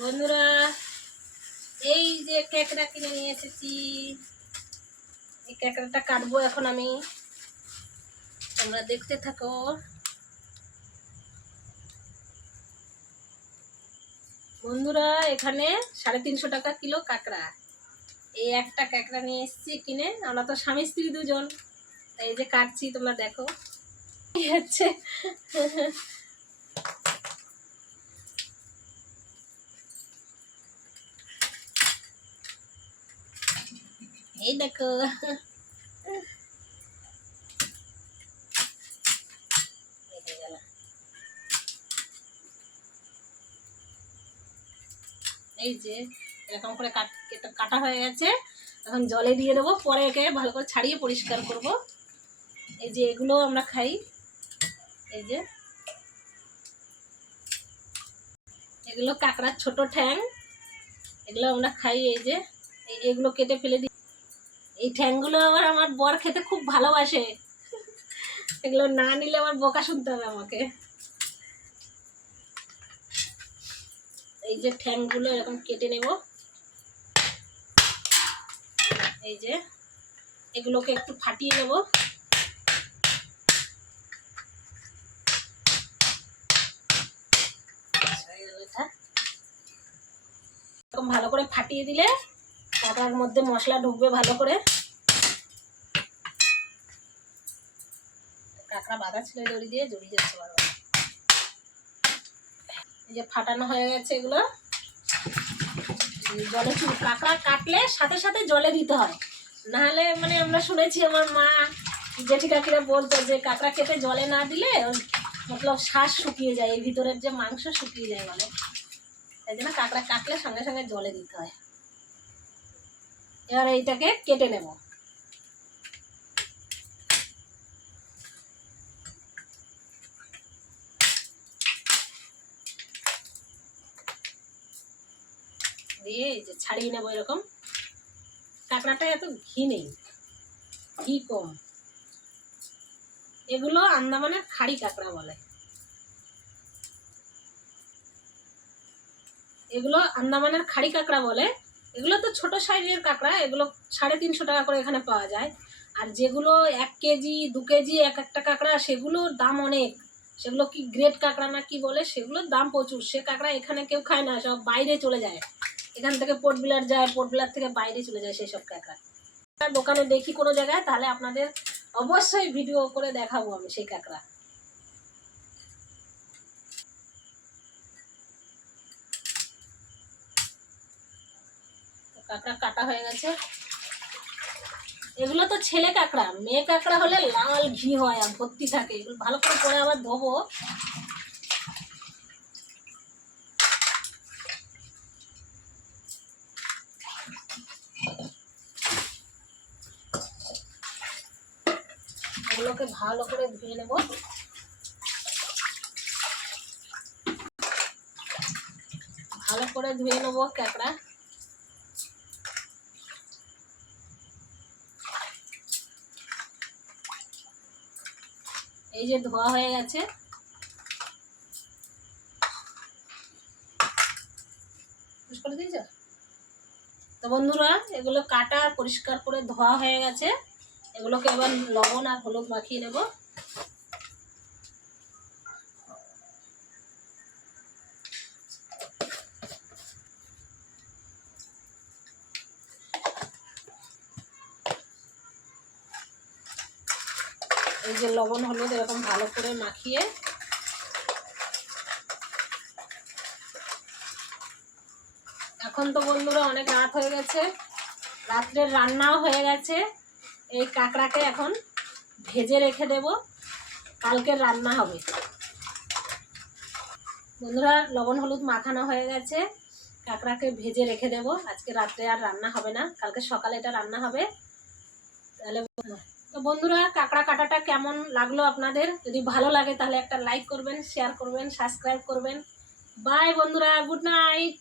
বন্ধুরা, এই যে ক্যাকড়া কিনে নিয়ে এসেছি। এই ক্যাকড়াটা কাটবো এখন আমি। তোমরা দেখতে থাকো। বন্ধুরা, এখানে সাড়ে তিনশো টাকা কিলো কাঁকড়া। এই একটা কাঁকড়া নিয়ে এসেছি কিনে। আমরা তো স্বামী স্ত্রী দুজন। তাই এই যে কাটছি, তোমরা দেখো। হচ্ছে এই দেখো এই যে এরকম করে কাট হয়ে গেছে। এখন জলে দিয়ে দেবো, পরে একে ভালো করে ছাড়িয়ে পরিষ্কার করব। এই যে এগুলো আমরা খাই। এই যে। এগুলো কাঁকড়ার ছোট ঠ্যাং। এগুলো আমরা খাই, এই যে। এগুলো কেটে ফেলে দিই এই ঠ্যাংগুলো আবার আমার বর খেতে খুব ভালোবাসে। এগুলো না নিলে আমার বোকা শুনতে হবে আমাকে। এই যে ঠ্যাংগুলো এরকম কেটে নেব। এই যে এগুলোকে একটু ফাটিয়ে নেব। ভালো করে ফাটিয়ে দিলে কাঁটার মধ্যে মশলা ঢুকবে ভালো করে। কাঁকড়া বাঁধা ছিল দড়ি দিয়ে, জড়িয়ে যাচ্ছে বারবার। এই যে ফাটানো হয়ে গেছে এগুলো। জলে কাঁকড়া কাটলে সাথে সাথে জলে দিতে হয়। নাহলে মানে আমরা শুনেছি আমার মা, জেঠি কাকিরা বলতো যে কাঁকড়া কেটে জলে না দিলে মতলব শ্বাস শুকিয়ে যায় এই ভিতরের যে মাংস শুকিয়ে যায় মানে। তাই জন্য কাঁকড়া কাটলে সঙ্গে সঙ্গে জলে দিতে হয়। এবার এইটাকে কেটে নেব। দিয়ে যে ছাড়িয়ে নেব এরকম। কাঁকড়াটা এত ঘি নেই, ঘি কম। এগুলো আন্দামানের খাড়ি কাঁকড়া বলে। এগুলো আন্দামানের খাড়ি কাঁকড়া বলে। এগুলো তো ছোট সাইজের কাঁকড়া, এগুলো সাড়ে তিনশো টাকা করে এখানে পাওয়া যায়। আর যেগুলো এক কেজি, দু কেজি, এক একটা কাঁকড়া, সেগুলোর দাম অনেক। সেগুলো কি গ্রেট কাঁকড়া না কি বলে, সেগুলোর দাম প্রচুর। সে কাঁকড়া এখানে কেউ খায় না, সব বাইরে চলে যায়। এখান থেকে পোর্ট বিলার যায় পোর্ট বিলার থেকে বাইরে চলে যায় সেই সব কাঁকড়া। দোকানে দেখি কোনো জায়গায়, তাহলে আপনাদের অবশ্যই ভিডিও করে দেখাবো আমি সেই কাঁকড়া। কাঁকড়া কাটা হয়ে গেছে। এগুলো তো ছেলে কাঁকড়া, মেয়ে কাঁকড়া হলে লাল ঘি হয় আর ভর্তি থাকে। এগুলো ভালো করে পরে আবার ধোবো। এগুলোকে ভালো করে ধুয়ে নেব। ভালো করে ধুয়ে নেব কাঁকড়া। এই যে ধোয়া হয়ে গেছে। তো বন্ধুরা, এগুলো কাটা পরিষ্কার করে ধোয়া হয়ে গেছে। এগুলোকে এবার লবণ আর হলুদ মাখিয়ে নেব। এই যে লবণ, হলুদ এরকম ভালো করে মাখিয়ে এখন তো বন্ধুরা অনেক রাত হয়ে গেছে, রাত্রের রান্নাও হয়ে গেছে। এই কাঁকড়াকে এখন ভেজে রেখে দেব, কালকের রান্না হবে। বন্ধুরা, লবণ, হলুদ মাখানো হয়ে গেছে, কাঁকড়াকে ভেজে রেখে দেব। আজকে রাত্রে আর রান্না হবে না, কালকে সকালে এটা রান্না হবে। তাহলে তো বন্ধুরা, কাঁকড়া কাটাটা কেমন লাগল আপনাদের? যদি ভালো লাগে তাহলে একটা লাইক করবেন শেয়ার করবেন সাবস্ক্রাইব করবেন। বাই বন্ধুরা গুড নাইট